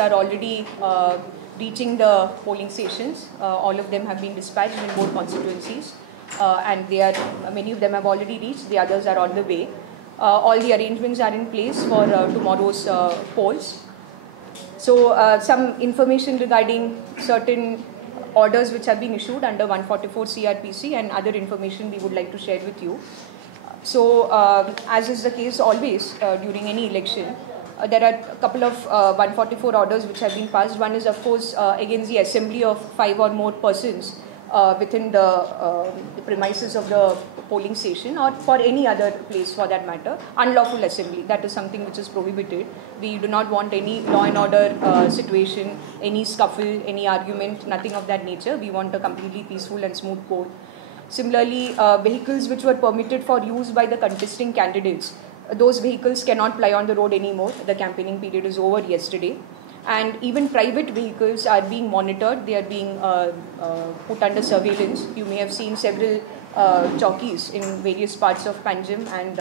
are already reaching the polling stations. All of them have been dispatched in both constituencies, and many of them have already reached. The others are on the way. All the arrangements are in place for tomorrow's polls. So some information regarding certain orders which have been issued under 144 CRPC and other information we would like to share with you. So as is the case always during any election, there are a couple of 144 orders which have been passed. One is, of course, against the assembly of 5 or more persons within the premises of the polling station or for any other place for that matter. Unlawful assembly, that is something which is prohibited. We do not want any law and order situation, any scuffle, any argument, nothing of that nature. We want a completely peaceful and smooth poll. Similarly, vehicles which were permitted for use by the contesting candidates, those vehicles cannot ply on the road anymore. The campaigning period is over yesterday. And even private vehicles are being monitored. They are being put under surveillance. You may have seen several chowkis in various parts of Panjim and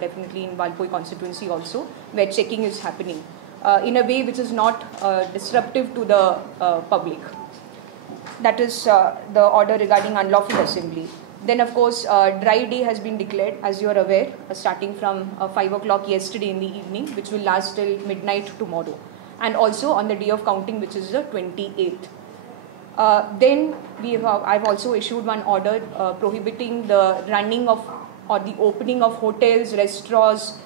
definitely in Valpoi constituency also, where checking is happening in a way which is not disruptive to the public. That is the order regarding unlawful assembly. Then, of course, dry day has been declared, as you are aware, starting from 5 o'clock yesterday in the evening, which will last till midnight tomorrow, and also on the day of counting, which is the 28th. Then I've also issued one order prohibiting the running of or the opening of hotels, restaurants,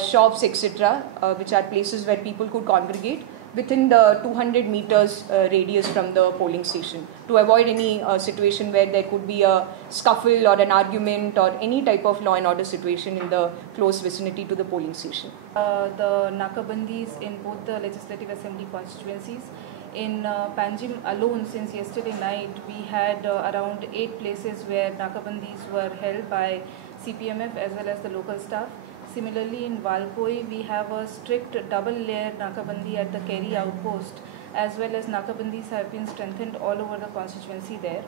shops, etc., which are places where people could congregate within the 200 meters radius from the polling station, to avoid any situation where there could be a scuffle or an argument or any type of law and order situation in the close vicinity to the polling station. The Nakabandis in both the Legislative Assembly constituencies. In Panjim alone, since yesterday night, we had around 8 places where Nakabandis were held by CPMF as well as the local staff. Similarly, in Valpoi, we have a strict double-layer Nakabandi at the Kerry outpost, as well as Nakabandis have been strengthened all over the constituency there.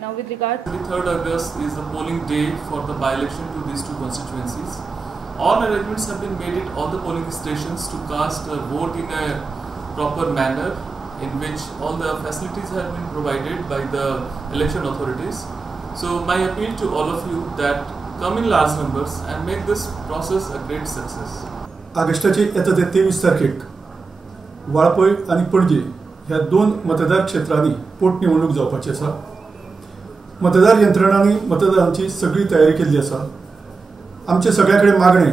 Now, with regard to 3rd August is the polling day for the by-election to these two constituencies. All arrangements have been made at all the polling stations to cast a vote in a proper manner, in which all the facilities have been provided by the election authorities. So, my appeal to all of you that come in large numbers and make this process a great success. ऑगस्टाची येता ते 23 तारखेक वाळपय आणि पणजी ह्या 2 मतदार क्षेत्रांनी पोटनिवडणूक जावपाची आसा. मतदार यंत्रणांनी मतदानाची सगळी तयारी केल्ली आसा. आमचे सगळ्याकडे मागणे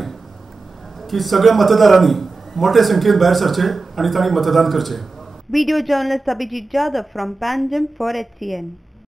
की सगळ्या मतदारांनी मोठ्या संख्येन भायर सरचे आणि तांणी मतदान करचे. Video journalist Abhijit Jadhav from Panjim for HCN.